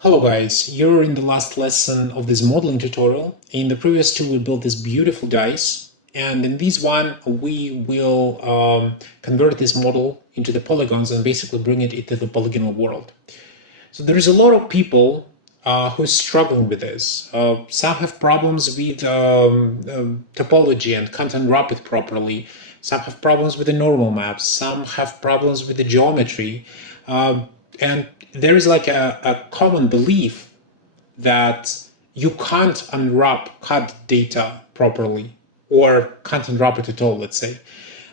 Hello guys, you're in the last lesson of this modeling tutorial. In the previous two we built this beautiful dice, and in this one we will convert this model into the polygons and basically bring it into the polygonal world. So there is a lot of people who are struggling with this. Some have problems with topology and can't unwrap it properly. Some have problems with the normal maps. Some have problems with the geometry. And there is like a common belief that you can't unwrap CAD data properly or can't unwrap it at all, let's say.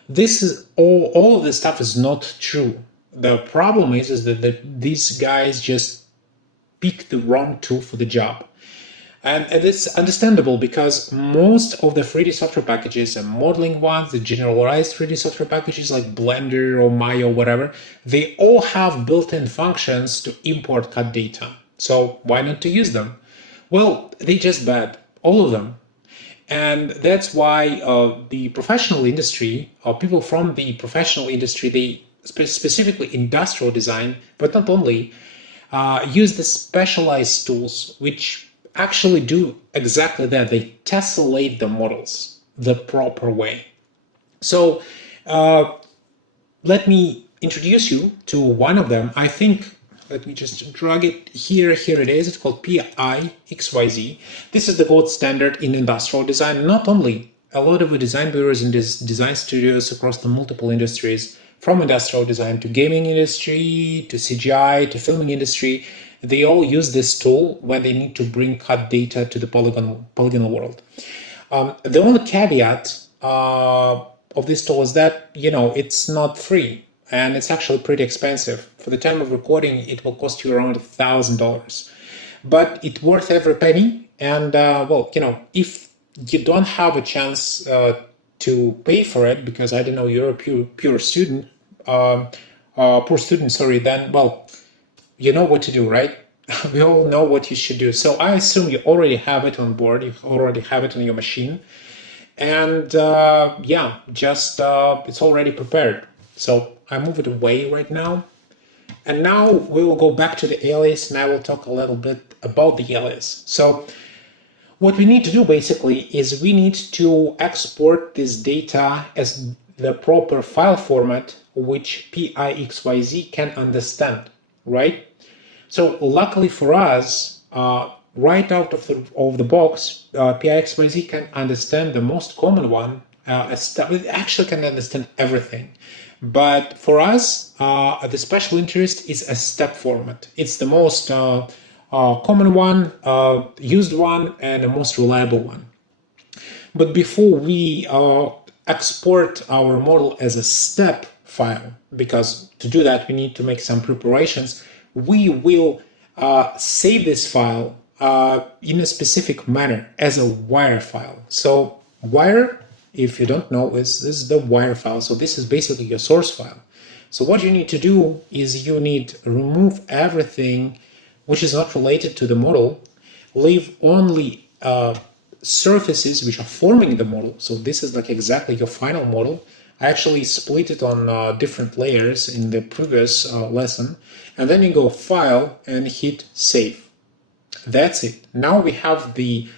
This is all of this stuff is not true. The problem is that these guys just pick the wrong tool for the job. And it's understandable because most of the 3D software packages and modeling ones, the generalized 3D software packages like Blender or Maya or whatever, they all have built-in functions to import CAD data. So why not to use them? Well, they just bad, all of them. And that's why the professional industry, people from the professional industry, they specifically industrial design, but not only, use the specialized tools which actually do exactly that. They tessellate the models the proper way. So let me introduce you to one of them. I think, let me just drag it here. Here it is. It's called PIXYZ. This is the gold standard in industrial design. Not only a lot of the design bureaus and design studios across the multiple industries, from industrial design to gaming industry, to CGI, to filming industry, they all use this tool when they need to bring CAD data to the polygonal world. The only caveat of this tool is that, it's not free and it's actually pretty expensive. For the time of recording, it will cost you around $1,000, but it's worth every penny. And well, if you don't have a chance to pay for it because, I don't know, you're a pure student, poor student, sorry, then, well, you know what to do, right? We all know what you should do. So I assume you already have it on board, you already have it on your machine, and yeah, just it's already prepared. So I move it away right now, and now we will go back to the alias, and I will talk a little bit about the alias. So what we need to do basically is we need to export this data as the proper file format which PIXYZ can understand, right? So luckily for us, right out of the box, PIXYZ can understand the most common one. It actually can understand everything. But for us, the special interest is a step format. It's the most common one, used one, and the most reliable one. But before we export our model as a step file, because to do that we need to make some preparations, we will save this file in a specific manner as a wire file. So wire, if you don't know, this is the wire file. So this is basically your source file. So what you need to do is you need to remove everything which is not related to the model, leave only surfaces which are forming the model. So this is like exactly your final model. I actually split it on different layers in the previous lesson, and then you go File and hit Save. That's it. Now we have the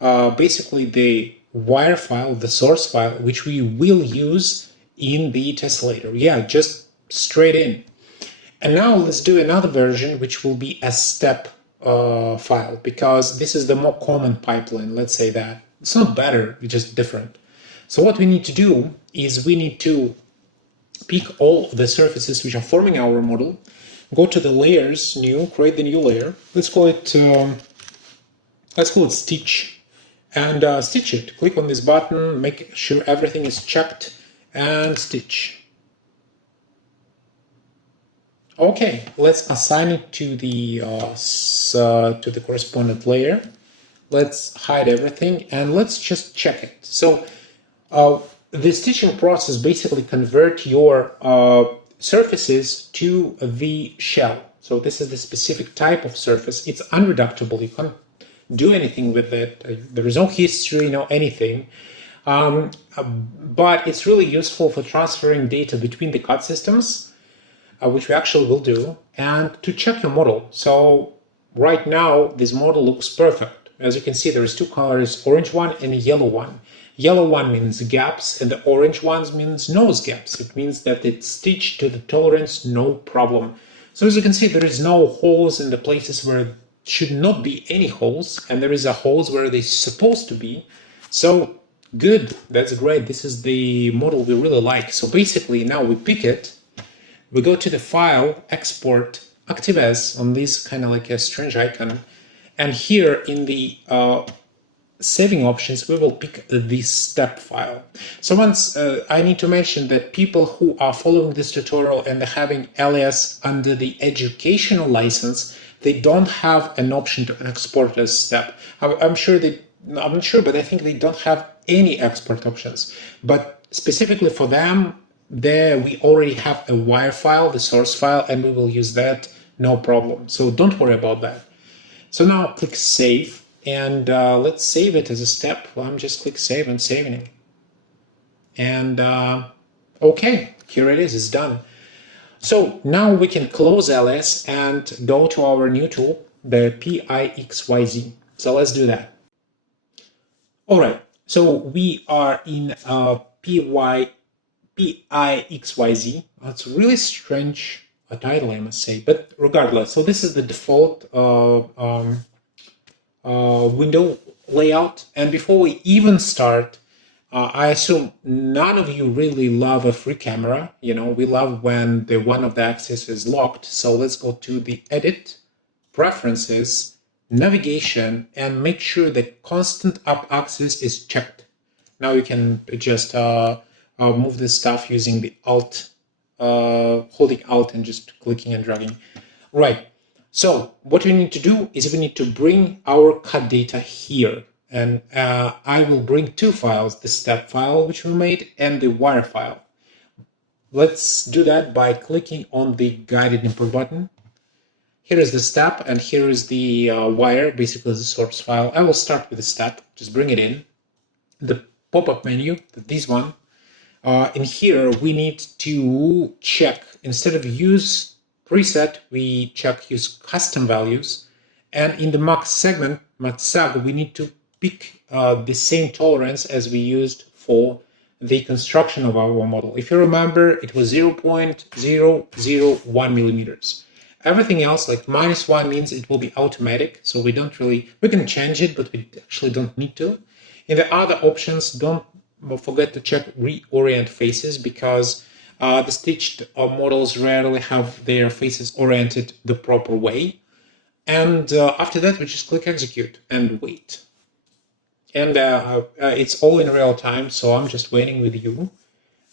basically the wire file, the source file, which we will use in the tessellator. Yeah, just straight in. And now let's do another version, which will be a step file, because this is the more common pipeline, let's say that. It's not better, it's just different. So what we need to do is we need to pick all the surfaces which are forming our model, go to the layers, new, create the new layer. Let's call it stitch, and stitch it. Click on this button, make sure everything is checked, and stitch. Okay, let's assign it to the correspondent layer. Let's hide everything and let's just check it. So the stitching process basically convert your surfaces to the shell. So this is the specific type of surface. It's unreductible. You can't do anything with it. There is no history, no anything. But it's really useful for transferring data between the CAD systems, which we actually will do, and to check your model. So right now this model looks perfect. As you can see, there is two colors, orange one and a yellow one. Yellow one means gaps and the orange ones means nose gaps. It means that it's stitched to the tolerance, no problem. So as you can see, there is no holes in the places where should not be any holes, and there is a holes where they're supposed to be. So good, that's great. This is the model we really like. So basically now we pick it, we go to the file, export, active as on this kind of like a strange icon, and here in the saving options we will pick this step file. So once I need to mention that people who are following this tutorial and having Alias under the educational license, they don't have an option to export as step. I'm not sure, but I think they don't have any export options. But specifically for them, there we already have a wire file, the source file, and we will use that, no problem. So don't worry about that. So now click save, and let's save it as a step. Well, I'm just click save and saving it. And okay, here it is, it's done. So now we can close Alias and go to our new tool, the PIXYZ. So let's do that. All right, so we are in PIXYZ. That's a really strange title, I must say, but regardless. So this is the default window layout. And before we even start, I assume none of you really love a free camera. You know, we love when one of the axes is locked. So let's go to the edit, preferences, navigation, and make sure the constant up axis is checked. Now you can just move this stuff using the Alt, holding Alt and just clicking and dragging. Right. So what we need to do is we need to bring our cut data here. And I will bring two files, the step file, which we made, and the wire file. Let's do that by clicking on the guided import button. Here is the step, and here is the wire, basically the source file. I will start with the step, just bring it in. The pop-up menu, this one. In here, we need to check, instead of use preset, we check use custom values. And in the max segment, max seg, we need to pick the same tolerance as we used for the construction of our model. If you remember, it was 0.001 millimeters. Everything else, like -1, means it will be automatic, so we can change it, but we actually don't need to. In the other options, don't forget to check reorient faces, because the stitched models rarely have their faces oriented the proper way. And after that, we just click execute and wait. And it's all in real time, so I'm just waiting with you.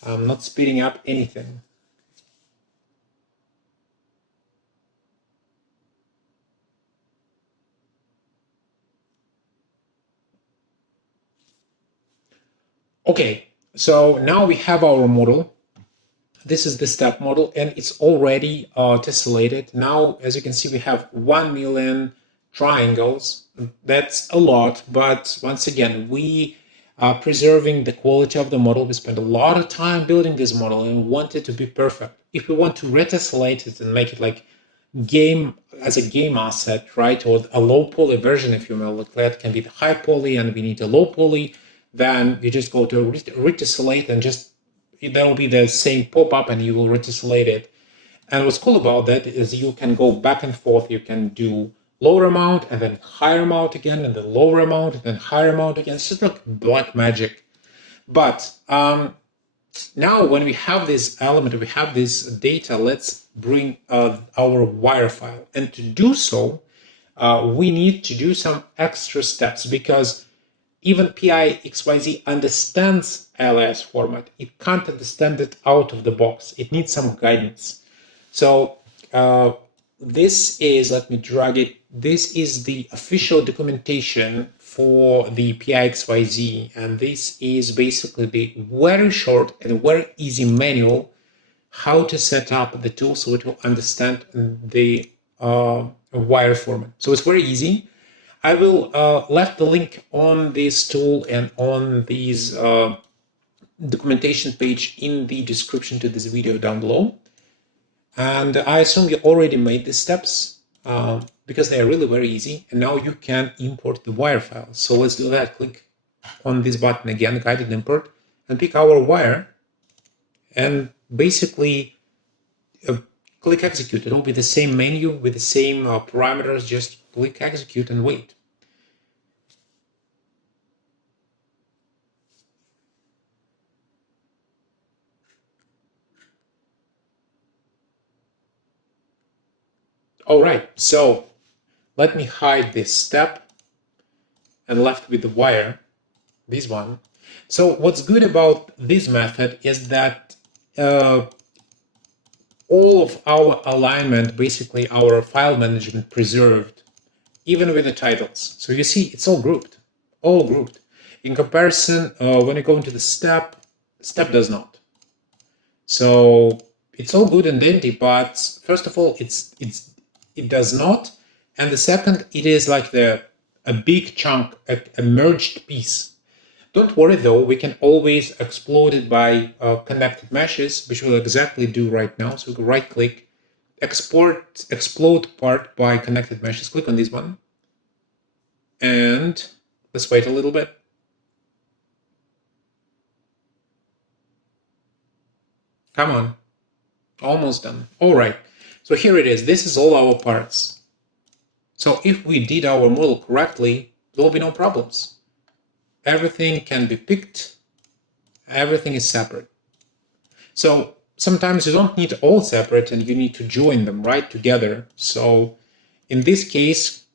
I'm not speeding up anything. Okay, so now we have our model. This is the step model, and it's already tessellated. Now, as you can see, we have 1 million triangles. That's a lot, but once again, we are preserving the quality of the model. We spent a lot of time building this model and we want it to be perfect. If we want to retessellate it and make it like as a game asset, right, or a low poly version, if you will, like that can be the high poly and we need a low poly, then you just go to retessellate and just that will be the same pop-up and you will retessellate it. And what's cool about that is you can go back and forth. You can do lower amount and then higher amount again, and then lower amount and then higher amount again. It's just like black magic. But now when we have this element, we have this data, let's bring our wire file. And to do so, we need to do some extra steps, because even PIXYZ understands Alias format. It can't understand it out of the box. It needs some guidance. So this is, let me drag it, this is the official documentation for the PIXYZ, and this is basically the very short and very easy manual how to set up the tool so it will understand the wire format. So it's very easy. I will left the link on this tool and on these documentation page in the description to this video down below. And I assume you already made the steps. because they are really very easy. And now you can import the wire files. So let's do that. Click on this button again, guided import, and pick our wire. And basically click execute. It will be the same menu with the same parameters. Just click execute and wait. All right, so let me hide this step and left with the wire, this one. So what's good about this method is that all of our alignment, basically our file management preserved, even with the titles. So you see, it's all grouped. In comparison, when you go into the step does not. So it's all good and dandy, but first of all, it does not, and the second, it is like a big chunk, a merged piece. Don't worry though, we can always explode it by connected meshes, which we'll exactly do right now. So we can right click, explode part by connected meshes, click on this one, and let's wait a little bit. Come on, almost done. All right, so here it is. This is all our parts. So if we did our model correctly, there will be no problems. Everything can be picked. Everything is separate. So sometimes you don't need all separate and you need to join them right together. So in this case,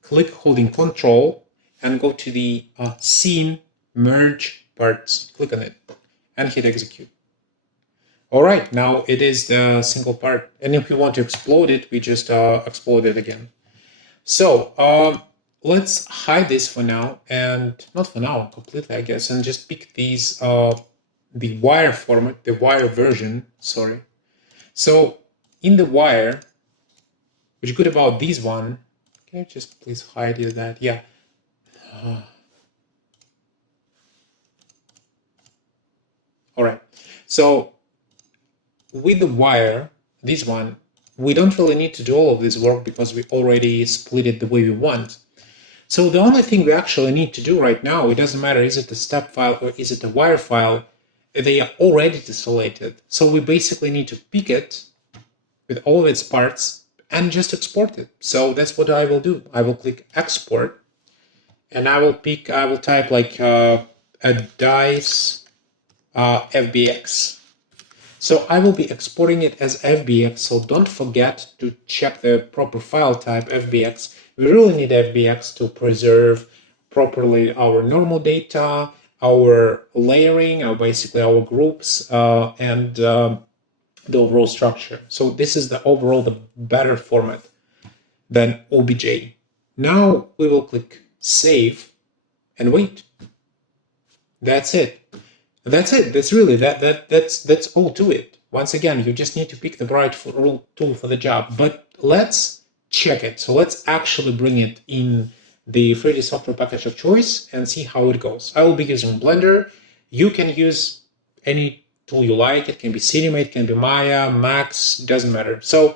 click holding Control and go to the Scene Merge Parts. Click on it and hit Execute. All right, now it is the single part. And if we want to explode it, we just explode it again. So let's hide this for now, and not for now, completely, I guess, and just pick these, the wire format, the wire version, sorry. So in the wire, what's good about this one, can you just please hide that? Yeah. All right. So with the wire, this one, we don't really need to do all of this work because we already split it the way we want. So the only thing we actually need to do right now, it doesn't matter, is it a step file or is it a wire file, they are already tessellated. So we basically need to pick it with all of its parts and just export it. So that's what I will do. I will click export and I will type like a dice FBX. So I will be exporting it as FBX, so don't forget to check the proper file type, FBX. We really need FBX to preserve properly our normal data, our layering, basically our groups, and the overall structure. So this is the overall the better format than OBJ. Now we will click Save and wait. That's it. That's it. That's really that's all to it. Once again, you just need to pick the right tool for the job. But let's check it. So let's actually bring it in the 3D software package of choice and see how it goes. I will be using Blender. You can use any tool you like. It can be Cinema, it can be Maya, Max, doesn't matter. So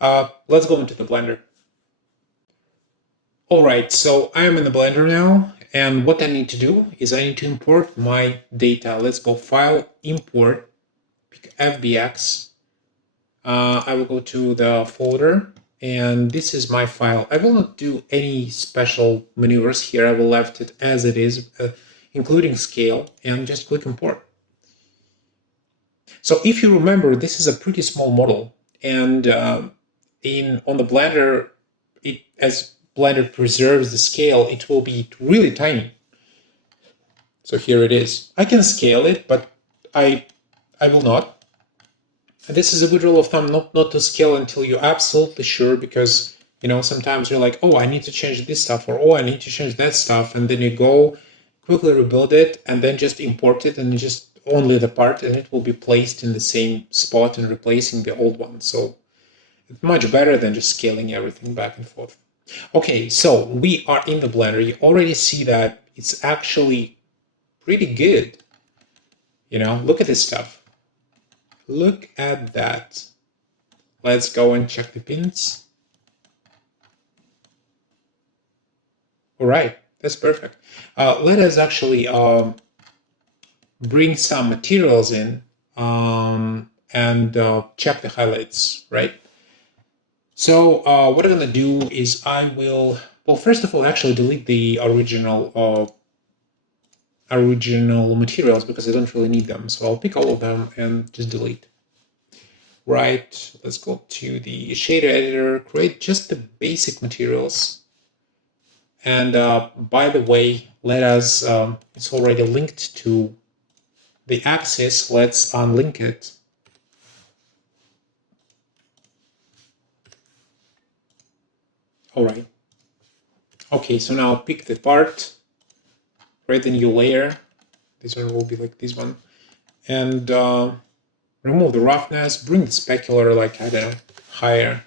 let's go into the Blender. All right, so I am in the Blender now. And what I need to do is I need to import my data. Let's go File, Import, pick FBX. I will go to the folder, and this is my file. I will not do any special maneuvers here. I will left it as it is, including scale, and just click Import. So if you remember, this is a pretty small model, and on the Blender, as Blender preserves the scale, it will be really tiny. So here it is. I can scale it, but I will not. And this is a good rule of thumb, not to scale until you're absolutely sure, because sometimes you're like, oh, I need to change this stuff, or oh, I need to change that stuff, and then you go quickly rebuild it and then just import it and just only the part, and it will be placed in the same spot and replacing the old one. So it's much better than just scaling everything back and forth. Okay, so we are in the Blender. You already see that it's actually pretty good. Look at this stuff. Look at that. Let's go and check the pins. All right, that's perfect. Let us actually bring some materials in and check the highlights, right? So what I'm going to do is I will, well, first of all, actually delete the original materials because I don't really need them. So I'll pick all of them and just delete. Right, let's go to the shader editor, create just the basic materials. And by the way, let us, it's already linked to the axis. Let's unlink it. All right. Okay, so now pick the part, create a new layer. This one will be like this one. And remove the roughness, bring the specular, like, I don't know, higher.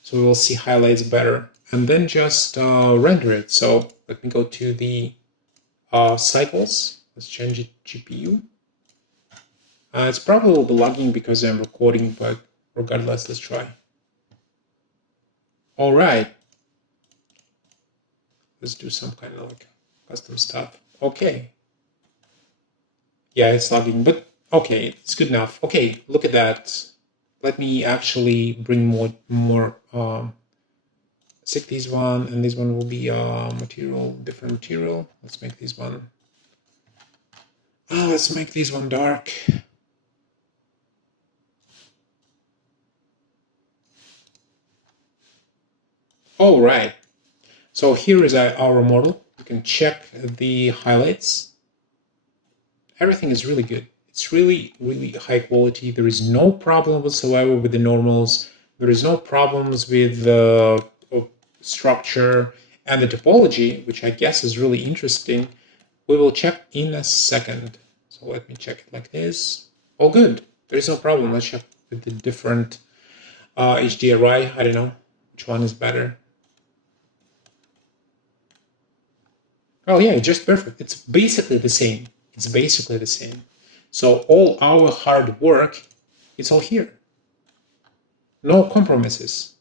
So we will see highlights better. And then just render it. So let me go to the cycles. Let's change it GPU. It's probably will be lagging because I'm recording, but regardless, let's try. All right. Let's do some kind of like custom stuff. Okay. Yeah, it's lagging, but okay, it's good enough. Okay, look at that. Let me actually bring more. Stick this one, and this one will be material, different material. Let's make this one. Let's make this one dark. All right. So here is our model. You can check the highlights. Everything is really good. It's really, really high quality. There is no problem whatsoever with the normals. There is no problems with the structure and the topology, which I guess is really interesting. We will check in a second. So let me check it like this. All good. There is no problem. Let's check with the different HDRI. I don't know which one is better. Oh yeah, just perfect. It's basically the same. It's basically the same. So all our hard work, it's all here. No compromises.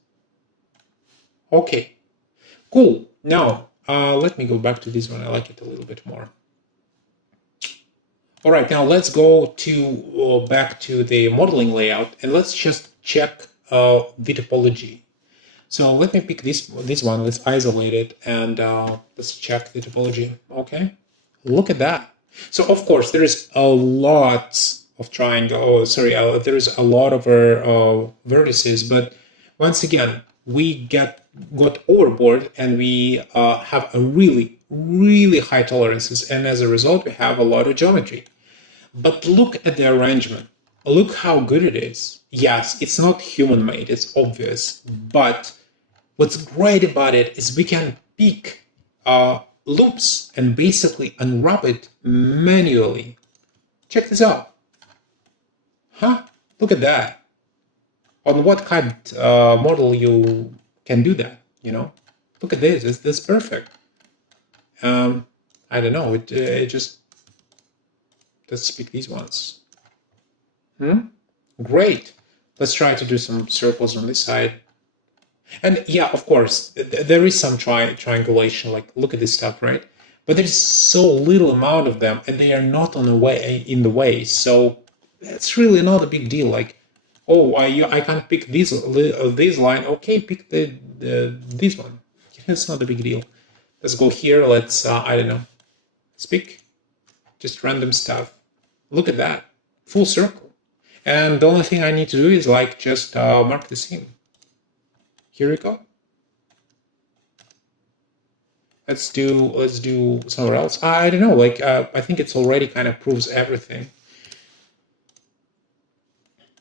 Okay, cool. Now, let me go back to this one. I like it a little bit more. All right, now let's go to back to the modeling layout and let's just check the topology. So let me pick this one. Let's isolate it and let's check the topology. Okay, look at that. So of course there is a lot of triangle. Oh, sorry, there is a lot of vertices. But once again, we got overboard and we have a really high tolerances, and as a result, we have a lot of geometry. But look at the arrangement. Look how good it is. Yes, it's not human-made. It's obvious, but what's great about it is we can pick loops and basically unwrap it manually. Check this out. Huh? Look at that. On what kind model you can do that, you know? Look at this. It's perfect. I don't know. It just... Let's pick these ones. Great. Let's try to do some circles on this side. And yeah, of course, there is some triangulation, like look at this stuff, right? But there's so little amount of them and they are not in the way. So that's really not a big deal. Like, oh, I can't pick this line. Okay, pick this one. It's not a big deal. Let's go here. Let's, I don't know, let's pick just random stuff. Look at that, full circle. And the only thing I need to do is like just mark the seam. Here we go. Let's do somewhere else. I don't know, like I think it's already kind of proves everything.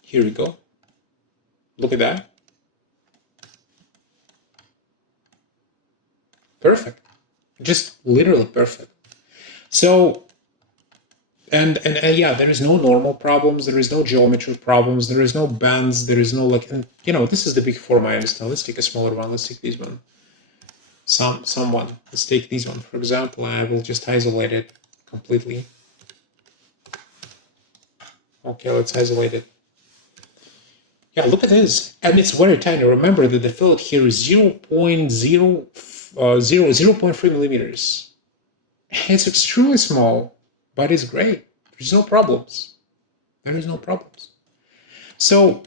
Here we go. Look at that. Perfect. Just literally perfect. So and yeah, there is no normal problems, there is no geometry problems, there is no bands, there is no like, and you know, this is the big form, I understand. Let's take a smaller one. Let's take this one. Someone. Let's take this one, for example. I will just isolate it completely. Okay, let's isolate it. Yeah, look at this. And it's very tiny. Remember that the fillet here is 0.05 0.3 millimeters. It's extremely small, but it's great. There's no problems. There is no problems. So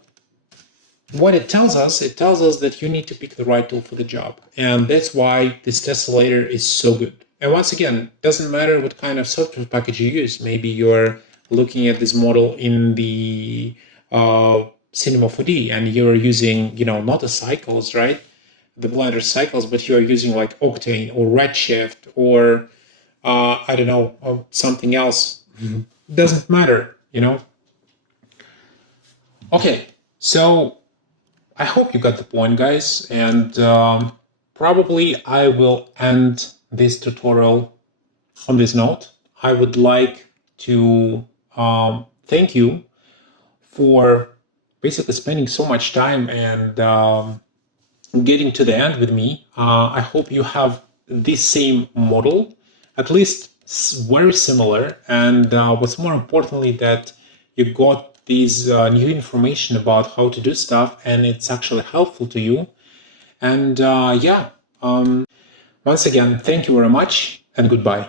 what it tells us that you need to pick the right tool for the job. And that's why this tessellator is so good. And once again, it doesn't matter what kind of software package you use. Maybe you're looking at this model in the Cinema 4D and you're using, not the cycles, right? The Blender cycles, but you're using like Octane or Redshift or, I don't know, or something else. Doesn't matter, Okay, so I hope you got the point, guys, and probably I will end this tutorial on this note. I would like to thank you for basically spending so much time and getting to the end with me. I hope you have this same model, at least very similar, and what's more importantly, that you got this new information about how to do stuff and it's actually helpful to you. And once again, thank you very much and goodbye.